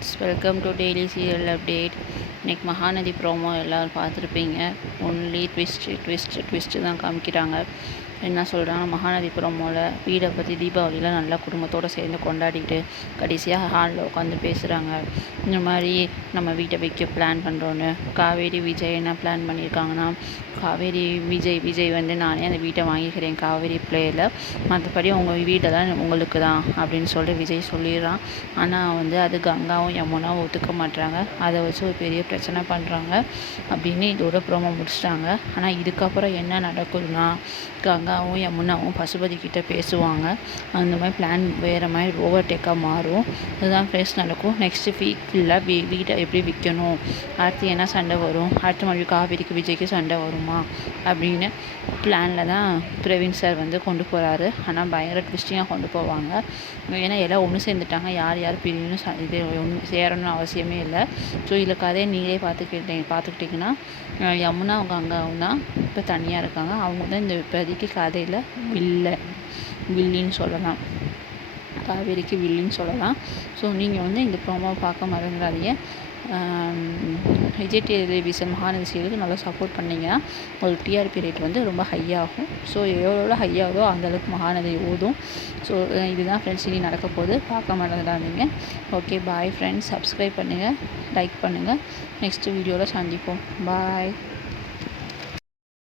Friends, welcome to daily serial update. இன்றைக்கி Mahanadi promo எல்லோரும் பார்த்துருப்பீங்க. ஒன்லி ட்விஸ்ட்டு தான் காமிக்கிறாங்க. என்ன சொல்கிறாங்க, மகாநதி ப்ரோமோவில் வீடை பற்றி தீபாவளியில் நல்லா குடும்பத்தோடு சேர்ந்து கொண்டாடிட்டு கடைசியாக ஹாலில் உட்காந்து பேசுகிறாங்க. இந்த மாதிரி நம்ம வீட்டை விற்க பிளான் பண்ணுறோன்னு. காவேரி விஜய் என்ன பிளான் பண்ணியிருக்காங்கன்னா, காவேரி விஜய் வந்து நானே அந்த வீட்டை வாங்கிக்கிறேன் காவேரி பிளேயில், மற்றபடி உங்கள் வீடெல்லாம் உங்களுக்கு தான் அப்படின்னு சொல்லி விஜய் சொல்லிடுறான். ஆனால் வந்து அது கங்காவும் யமுனாவும் ஒத்துக்க மாட்டுறாங்க. அதை வச்சு ஒரு பெரிய பிரச்சனை பண்ணுறாங்க அப்படின்னு இதோட ப்ரோமோ முடிச்சிட்டாங்க. ஆனால் இதுக்கப்புறம் என்ன நடக்குதுன்னா, கங்காவும் யமுனாவும் பசுபதி கிட்டே பேசுவாங்க. அந்த மாதிரி பிளான் வேறு மாதிரி ஓவர்டேக்காக மாறும். இதுதான் ஃப்ரெண்ட்ஸ் நடக்கும். நெக்ஸ்ட்டு வீக்கில் வீட்டை எப்படி விற்கணும், அடுத்து என்ன சண்டை வரும், அடுத்த மாதிரி காவேரிக்கு விஜய்க்கு சண்டை வருமா அப்படின்னு பிளானில் தான் பிரவீன் சார் வந்து கொண்டு போகிறாரு. ஆனால் பயங்கர ட்விஸ்டிங்காக கொண்டு போவாங்க. ஏன்னா எல்லாம் ஒன்று சேர்ந்துட்டாங்க. யார் பிரியணும் இது ஒன்று சேரணும்னு அவசியமே இல்லை. ஸோ இதில் கதையை நீங்களே பார்த்துக்கிட்டிங்கன்னா யமுனா அவங்க அங்காவும் தான் இப்போ தனியாக இருக்காங்க. அவங்க தான் இந்த இப்போதைக்கு கதையில் வில்லின்னு சொல்லலாம், காவேரிக்கு வில்லின்னு சொல்லலாம். ஸோ நீங்கள் வந்து இந்த ப்ரோமோவை பார்க்க மறந்துடாதீங்க. விஜய் டெலிவிஷன் மகாநதி சீரியலுக்கு நல்லா சப்போர்ட் பண்ணிங்கன்னா உங்களுக்கு டிஆர்பி ரேட் வந்து ரொம்ப ஹையாகும். ஸோ எவ்வளோ ஹையாகுதோ அந்தளவுக்கு மகாநதி ஓடும். ஸோ இதுதான் ஃப்ரெண்ட்ஸ் இனி நடக்க போகுது. பார்க்க மறந்துடாதீங்க. Okay, bye friends. சப்ஸ்கிரைப் பண்ணுங்கள், லைக் பண்ணுங்கள். நெக்ஸ்ட் வீடியோவில் சந்திப்போம். பாய்.